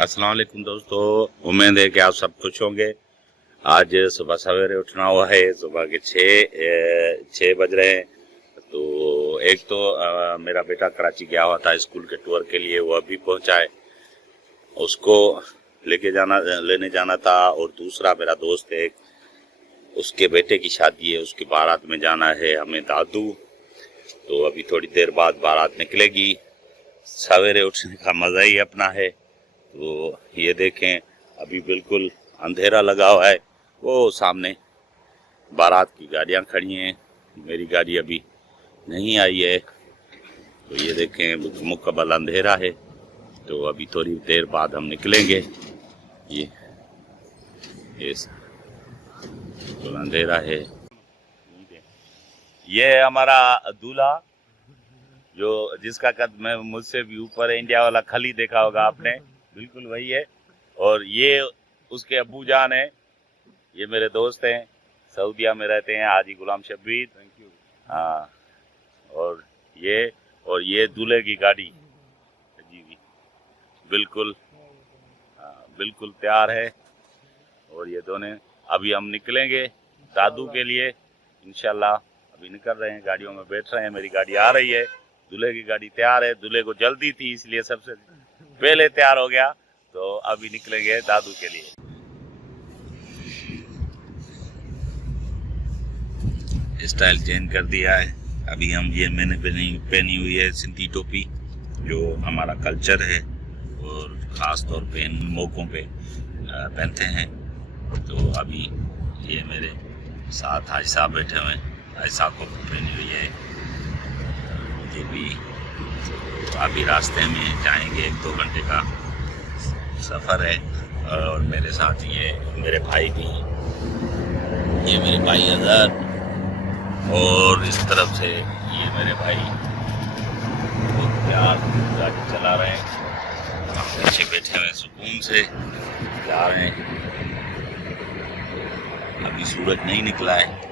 अस्सलाम वालेकुम दोस्तों, उम्मीद है कि आप सब खुश होंगे। आज सुबह सवेरे उठना हुआ है, सुबह के छः बज रहे हैं। तो एक तो मेरा बेटा कराची गया हुआ था स्कूल के टूर के लिए, वो अभी पहुंचा है, उसको लेने जाना था। और दूसरा मेरा दोस्त है, उसके बेटे की शादी है, उसकी बारात में जाना है हमें दादू। तो अभी थोड़ी देर बाद बारात निकलेगी। सवेरे उठने का मज़ा ही अपना है। तो ये देखें, अभी बिल्कुल अंधेरा लगा हुआ है। वो सामने बारात की गाड़ियां खड़ी हैं, मेरी गाड़ी अभी नहीं आई है। तो ये देखें, मुकम्मल अंधेरा है। तो अभी थोड़ी देर बाद हम निकलेंगे। ये तो अंधेरा है। ये हमारा दूल्हा, जो जिसका कद में मुझसे भी ऊपर है, इंडिया वाला खली देखा होगा आपने, बिल्कुल वही है। और ये उसके अब्बू जान है। ये मेरे दोस्त हैं, सऊदीया में रहते हैं, हाजी गुलाम शब्बीर। हाँ, और ये दूल्हे की गाड़ी जी भी बिल्कुल बिल्कुल तैयार है। और ये दोनों अभी हम निकलेंगे दादू के लिए इंशाल्लाह। अभी निकल रहे हैं, गाड़ियों में बैठ रहे हैं। मेरी गाड़ी आ रही है, दूल्हे की गाड़ी तैयार है। दूल्हे को जल्दी थी, इसलिए सबसे पहले तैयार हो गया। तो अभी निकलेंगे दादू के लिए। स्टाइल चेंज कर दिया है। अभी मैंने पहनी हुई है सिंधी टोपी, जो हमारा कल्चर है और ख़ास तौर पे इन मौक़ों पे पहनते हैं। तो अभी ये मेरे साथ हाजी साहब बैठे हुए हैं, हाजी साहब को पहनी हुई है मुझे भी। तो अभी रास्ते में जाएंगे, 1-2 घंटे का सफ़र है। और मेरे साथ ये मेरे भाई भी, ये मेरे भाई अजहर, और इस तरफ से ये मेरे भाई बहुत प्यार गाड़ी चला रहे हैं। हम पीछे बैठे हुए सुकून से जा रहे हैं। अभी सूरज नहीं निकला है।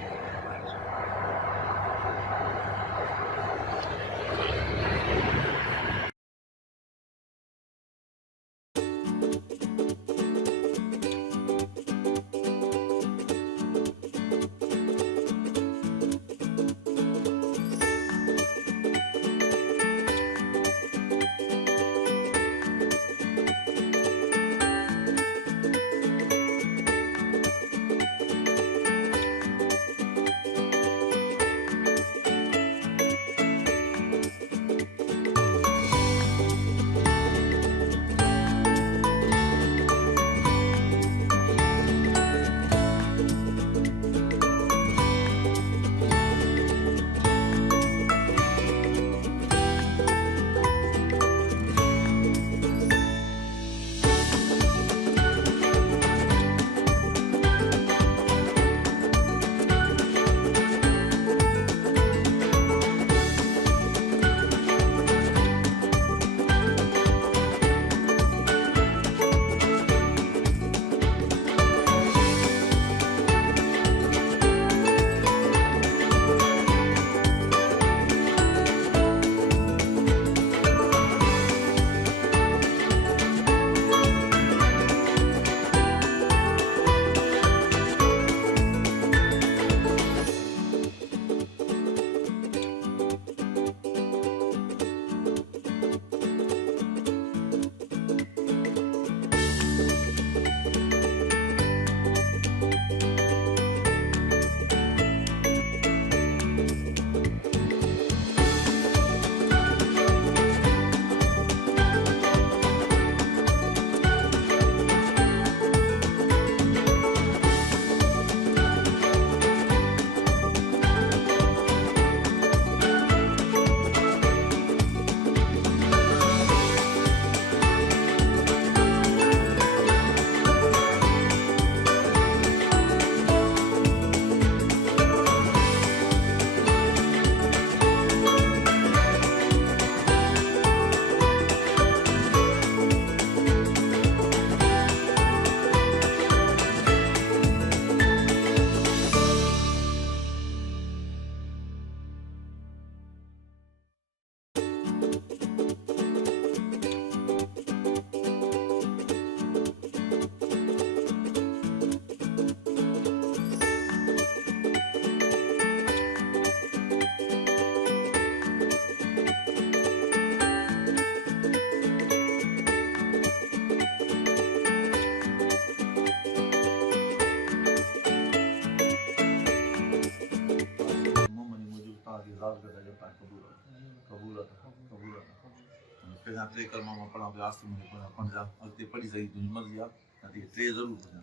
पढ़ा 3 कलमा मां पढ़ा पे आस्ते में पढ़ा 5 अगते पढ़ी सही तुझी मर्जी आ नती 3 जरूर पढ़ा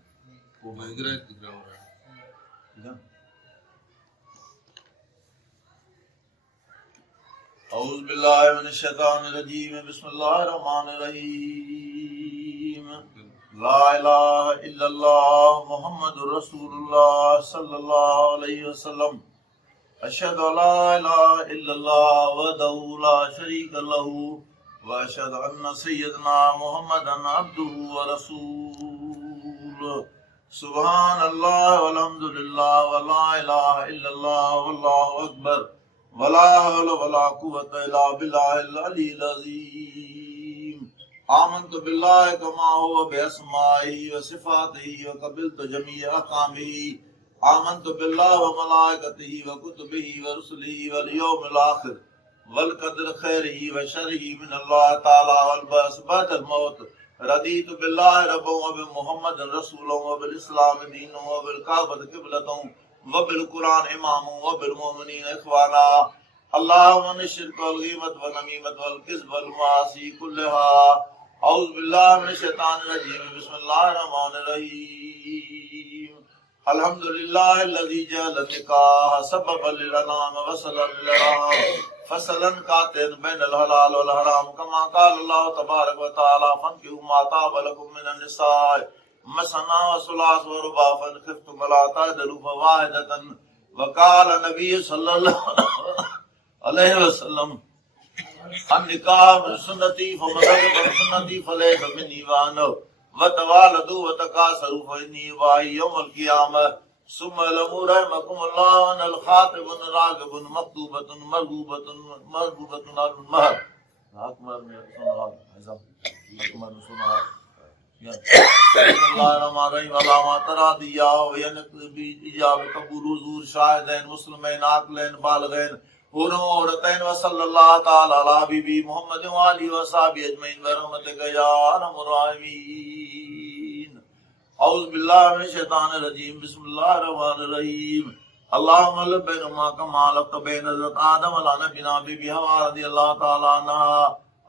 को इग्राज दिखाओ ठीक है औज़ बिल्लाहि मिनश शैतानिर रजीम बिस्मिल्लाहिर रहमानिर रहीम ला इलाहा इल्लल्लाह मुहम्मदुर रसूलुल्लाह सल्लल्लाहु अलैहि वसल्लम अशहदु अल्ला इलाहा इल्लल्लाह वहदहु ला शरीका लहु व अशहदु अन्ना सय्यदना मुहम्मदन अब्दुहु व रसूलुहु सुब्हानल्लाह वल्हम्दुलिल्लाह व ला इलाहा इल्लल्लाह वल्लाहु अकबर वला हौला वला कुव्वता इल्ला बिल्लाहिल अलील अज़ीम आमन्तु बिल्लाहि कमा हुवा बिअस्माइहि व सिफ़ातिहि व क़बिलतु जमीअ अहकामिहि आमन्तु बिल्लाहि व मलाइकतिहि व कुतुबिहि व रुसुलिहि वल यौमिल आखिर वल क़द्र खैरिहि व शर्रिहि मिनल्लाहि तआला वल बअस बअदल मौत रदीतु बिल्लाहि रब्बन व बिमुहम्मदिन रसूलन व बिल इस्लाम दीनन व बिल काबति क़िबलतन वबिल कुरान इमाम वबिल मोमिनीन इखवाना अल्लाहुम्मा निश्शिर्क वल गीमत व नमीमत वल किज़्ब वल मासी कुल्लहा औज़ु बिल्लाहि मिनश शैतानिर रजीम बिस्मिल्लाहिर रहमानिर रहीम अल्हम्दुलिल्लाहिल्लज़ी जअल निकाह सबबल लिल अनाम व सल्लल फसलन कातिन बैनल हलाल वल हराम कमा क़ाल अल्लाहु तबारक व तआला फन्किहू मा ताब लकुम मिनन निसाए मसना व सुलास व रुबा फन खिफ्तुम अला तअदिलू फवाहिदतन वक़ाल नबी सल्लल्लाहु अलैहि वसल्लम अन्निकाह मिन सुन्नती फमन रग़िब अन सुन्नती फलैस मिन्नी व अना व तवालदू व तकासरू फइन्नी वाही यौमल क़ियामह सुम्मा लमू रहमकुमुल्लाह अनल खातिबुन राग़िबुन मक्तूबतुन मरगूबतुन अल महर अकमर में सुना ऐसा अकमर में सुना बिस्मिल्लाहिर्रहमानिर्रहीम अल्लाहुम्मा तरादिया व यनक़बी इजाब कबूल हुजूर शाहिदैन मुस्लिमैन आक़लैन बालिग़ैन हुरम औरतैन व सल्लल्लाहु तआला अला हबीबी मुहम्मद व आलिहि व सहाबी अजमईन व रहमतिका या अरहमर राहिमीन औज़ु बिल्लाहि मिनश शैतानिर रजीम बिस्मिल्लाहिर रहमानिर रहीम अल्लाहुम्मा लब्बैनुमा कमा लब्ता बैन हज़रत आदम अला नबीना बीबी हवा रज़ियल्लाहु तआला अन्हा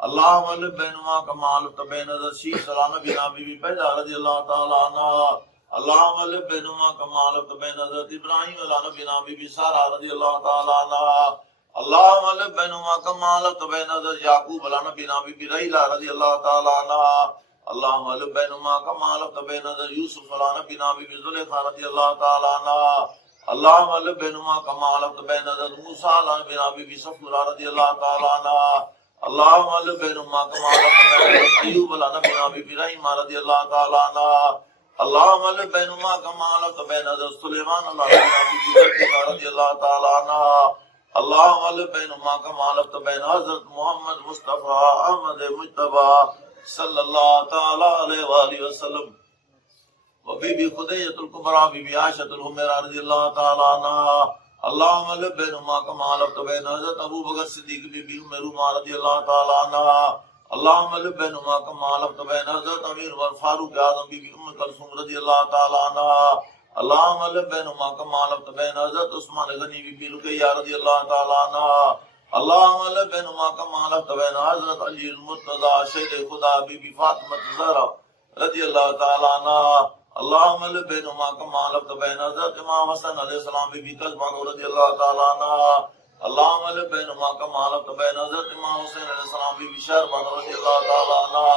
अल्लाहुम्मा लब्बैनुमा कमा लब्ता बैन हज़रत शीश अला नबीना बीबी पैदा रज़ियल्लाहु तआला अन्हा अल्लाहुम्मा लब्बैनुमा कमा लब्ता बैन हज़रत इब्राहीम अला नबीना बीबी सारा रज़ियल्लाहु तआला अन्हा अल्लाहुम्मा लब्बैनुमा कमा लब्ता बैन हज़रत याकूब अला नबीना बीबी रहीला रज़ियल्लाहु तआला अन्हा अल्लाहुम्मा लब्बैनुमा कमा लब्ता बैन हज़रत यूसुफ अला नबीना बीबी ज़ुलैखा रज़ियल्लाहु तआला अन्हा अल्लाहुम्मा लब्बैनुमा कमा लब्ता बैन हज़रत मूसा अला नबीना बीबी सफ़ूरा रज़ियल्लाहु तआला अन्हा अल्लाहुम्मा लब्बैनुमा कमा लब्ता बैन हज़रत अय्यूब अला नबीना बीबी रहीमा रज़ियल्लाहु तआला अन्हा अल्लाहुम्मा लब्बैनुमा कमा लब्ता बैन हज़रत सुलेमान अला नबीना बीबी बलकीस रज़ियल्लाहु तआला अन्हा अल्लाहुम्मा लब्बैनुमा कमा लब्ता बैन हज़रत मुहम्मद मुस्तफ़ा अहमद मुज्तबा सल्लल्लाहु तआला अलैहि व आलिहि वसल्लम व बीबी खुदैयतुल कुबरा बीबी आयशतुल हुमैरा रज़ियल्लाहु तआला अन्हा अल्लाहुम्मा लब्बैनुमा कमा लब्ता बैन हज़रत अबू बकर सिद्दीक़ बीबी उम्मे रूमा रज़ियल्लाहु तआला अन्हा अल्लाहुम्मा लब्बैनुमा कमा लब्ता बैन हज़रत अमीर उमर फारूक आज़म बीबी उम्मे कुलसूम रज़ियल्लाहु तआला अन्हा अल्लाहुम्मा लब्बैनुमा कमा लब्ता बैन हज़रत उस्मान गनी बीबी रुक़ैया रज़ियल्लाहु तआला अन्हा अल्लाहुम्मा लब्बैनुमा कमा लब्ता बैन हज़रत अली अल मुर्तज़ा शहीद खुदा बीबी फातिमा ज़हरा रज़ियल्लाहु तआला अन्हा अल्लाहुम्मा लब्बैनुमा कमा लब्ता बैन हज़रत इमाम हसन अलैहिस्सलाम बीबी क़ज़्बा रज़ियल्लाहु तआला अन्हा अल्लाहुम्मा लब्बैनुमा कमा लब्ता बैन हज़रत इमाम हुसैन अलैहिस्सलाम बीबी शहरबान रज़ियल्लाहु तआला अन्हा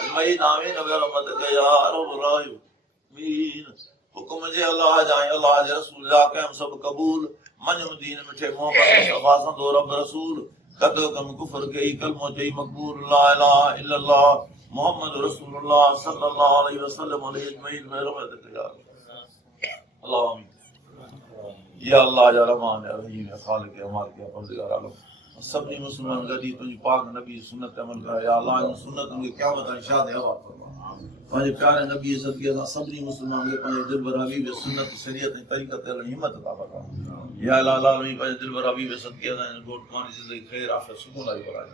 अजमईन आमीन व रहमतिका या अरहमर राहिमीन हुक्म जे अल्लाह जाए अल्लाह जे रसूल जा के हम सब कबूल मनु दीन मिठे मोहम्मद मुस्तफा संदो रब रसूल कद कम कुफर के कलमो चई मकबूल ला इलाहा इल्लल्लाह मुहम्मद रसूलुल्लाह सल्लल्लाहु अलैहि वसल्लम अलैहि अजमईन व रहमतिका या अल्लाह आमीन या अल्लाह या रहमान या रहीम या खालिक या मालिक या परवरदिगार आलम सबनी मुसलमान गदी तुझी पाक नबी सुन्नत अमल कर या अल्लाह इन सुन्नत के क़यामत शाद हवा फरमा पंहिंजे प्यारे नबी सदके सां सभिनी मुस्लमान खे पंहिंजे दिल भर हबीब सुन्नत शरीयत ऐं तरीक़त ते हलण हिम्मत अता फरमा। या अल्लाह आलमीन पंहिंजे दिल भर हबीब सदके सां हिन घोट कहाणी ज़िंदगी ख़ैर आफ़ियत सुकून लाई बराए।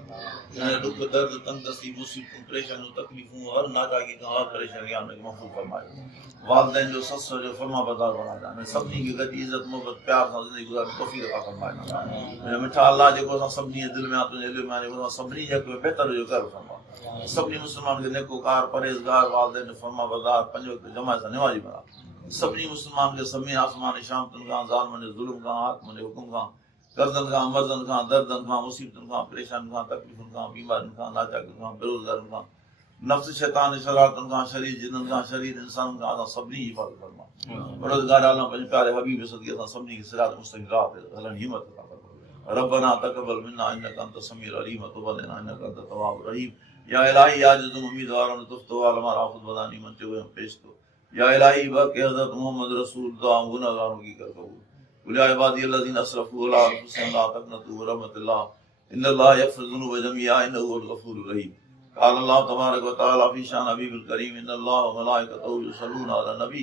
हिन दुख दर्द तंगदस्ती मुसीबतूं परेशानियूं तकलीफ़ूं हर नाकागी खां हर परेशानी खां महफ़ूज़ फरमाए। वालिदैन जो सस जो फर्मा बरदार बणाए। हिन सभिनी खे गॾु इज़त मोहबत प्यार सां ज़िंदगी गुज़ारण तौफ़ीक़ अता फरमाए। मुंहिंजा मिठा अल्लाह जेको असां सभिनी जे दिलि में आहे तुंहिंजे इल्म में आहे, जेको असां सभिनी जे हक़ में बहितर जो कर फरमा। सभिनी मुस्लमान खे नेकोकार परहेज़गार वालिदैन फर्मा बरदार पंज वक़्त जमात सां निवाजी बणा। सभिनी मुस्लमान खे समीर आसमान शामतनि खां ज़ालिमनि जे ज़ुल्म खां हाकिमनि जे हुकुम खां कर्ज़नि खां मर्ज़नि खां दर्दनि खां मुसीबतुनि खां परेशानियुनि खां तकलीफ़ुनि खां बीमारियुनि खां नाचाकियुनि खां बेरोज़गारियुनि खां नफ़्स शैतान शरारतुनि खां शरीर जिन्ननि खां शरीर इंसाननि खां असां सभिनी जी हिफ़ाज़त फरमा। परवरदिगार आलम पंहिंजे प्यारे हबीब सदके असां सभिनी खे सिरात मुस्तक़ीम राह ते हलण जी हिम्मत अता फरमा। रब्बना तक़ब्बल मिन्ना इन्नका अंत समीउल अलीम व तुब अलैना इन्नका अंत तव्वाबुर रहीम। या इलाही आजिज़ुम उम्मीदवारों ने तुफ्तो अलमारा खुद बदानी मनते हुए पेश तो या इलाही बाक़ी हज़रत मोहम्मद रसूल दुआ गुनाहगारों की कर कबूल। कुल या इबादी अल्लज़ीना असरफ़ू अला अनफुसिहिम ला तक़नतू मिन रहमतिल्लाह इन्नल्लाह यग़फ़िरु ज़ुनूब जमीआ इन्नहु हुवल गफ़ूरुर रहीम। क़ाल अल्लाहु तबारक व तआला फ़ी शान हबीबिल करीम इन्नल्लाह व मलाइकतहु युसल्लूना अलन नबी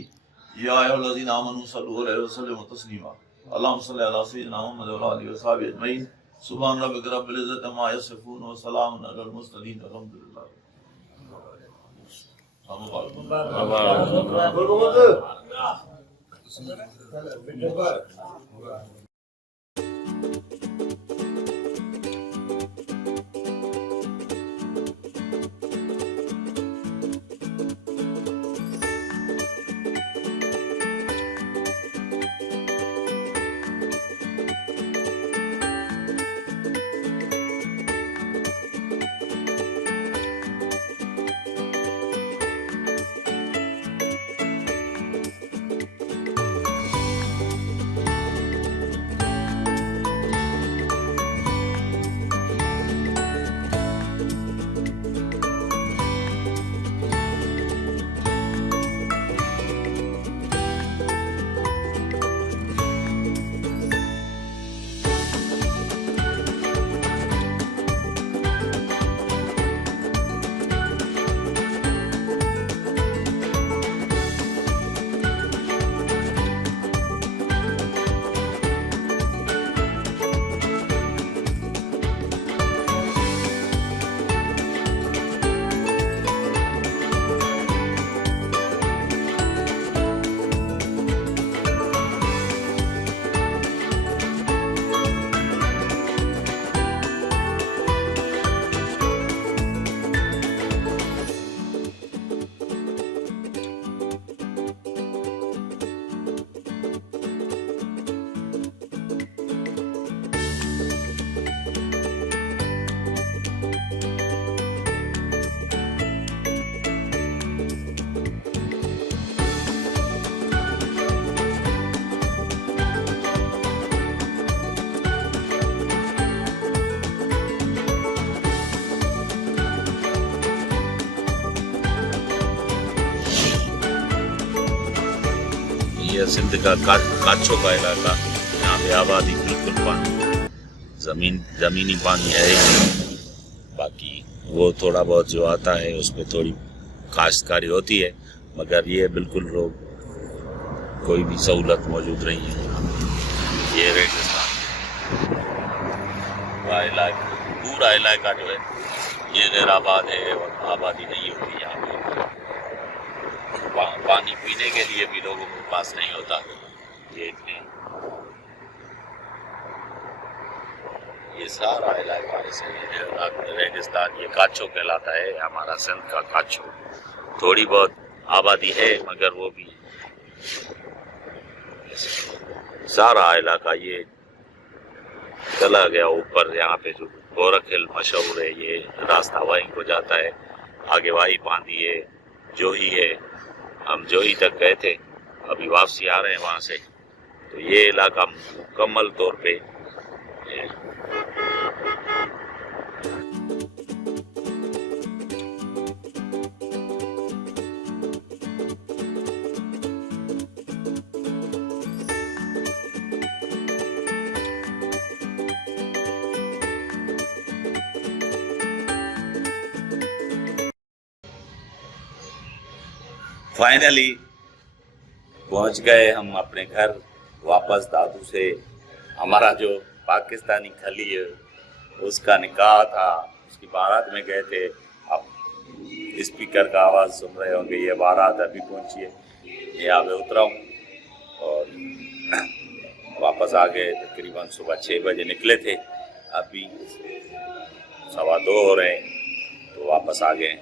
या अय्युहल्लज़ीना आमनू सल्लू अलैहि व सल्लिमू तस्लीमा। अल्लाहुम्मा सल्लि अला सय्यिदिना मुहम्मद व अला आलिहि व सहाबिहि अजमईन। सुब्हान रब्बिका रब्बिल इज़्ज़ति अम्मा यसिफ़ून व सलामुन अलल मुरसलीन वल्हम्दुलिल्लाह। ये सिंध का काछों का इलाका, यहाँ पे आबादी बिल्कुल पानी ज़मीनी पानी है ही नहीं। बाकी वो थोड़ा बहुत जो आता है उसमें थोड़ी काश्तकारी होती है, मगर ये बिल्कुल लोग कोई भी सहूलत मौजूद नहीं है। ये रेगिस्तान का इलाका, पूरा इलाका जो है ये गैर आबाद है और आबादी नहीं होती यहाँ पे। पानी पीने के लिए भी लोगों के पास नहीं होता। ये सारा इलाका ऐसे रेगिस्तान, ये काछो कहलाता है हमारा सिंध का काछो। थोड़ी बहुत आबादी है मगर वो भी सारा इलाका ये चला गया ऊपर। यहाँ पे जो गोरख हिल मशहूर है, ये रास्ता वहीं को जाता है। आगे वाही पांदी है, जोही है। हम जोही तक गए थे, अभी वापसी आ रहे हैं वहाँ से। तो ये इलाका मुकम्मल तौर पे फाइनली पहुंच गए हम अपने घर वापस। दादू से हमारा जो पाकिस्तानी खली है उसका निकाह था, उसकी बारात में गए थे। अब स्पीकर का आवाज़ सुन रहे होंगे, ये बारात अभी पहुंची है। यहाँ पे उतरा हूँ और वापस आ गए। तकरीबन सुबह 6 बजे निकले थे, अभी 2:15 हो रहे हैं, तो वापस आ गए।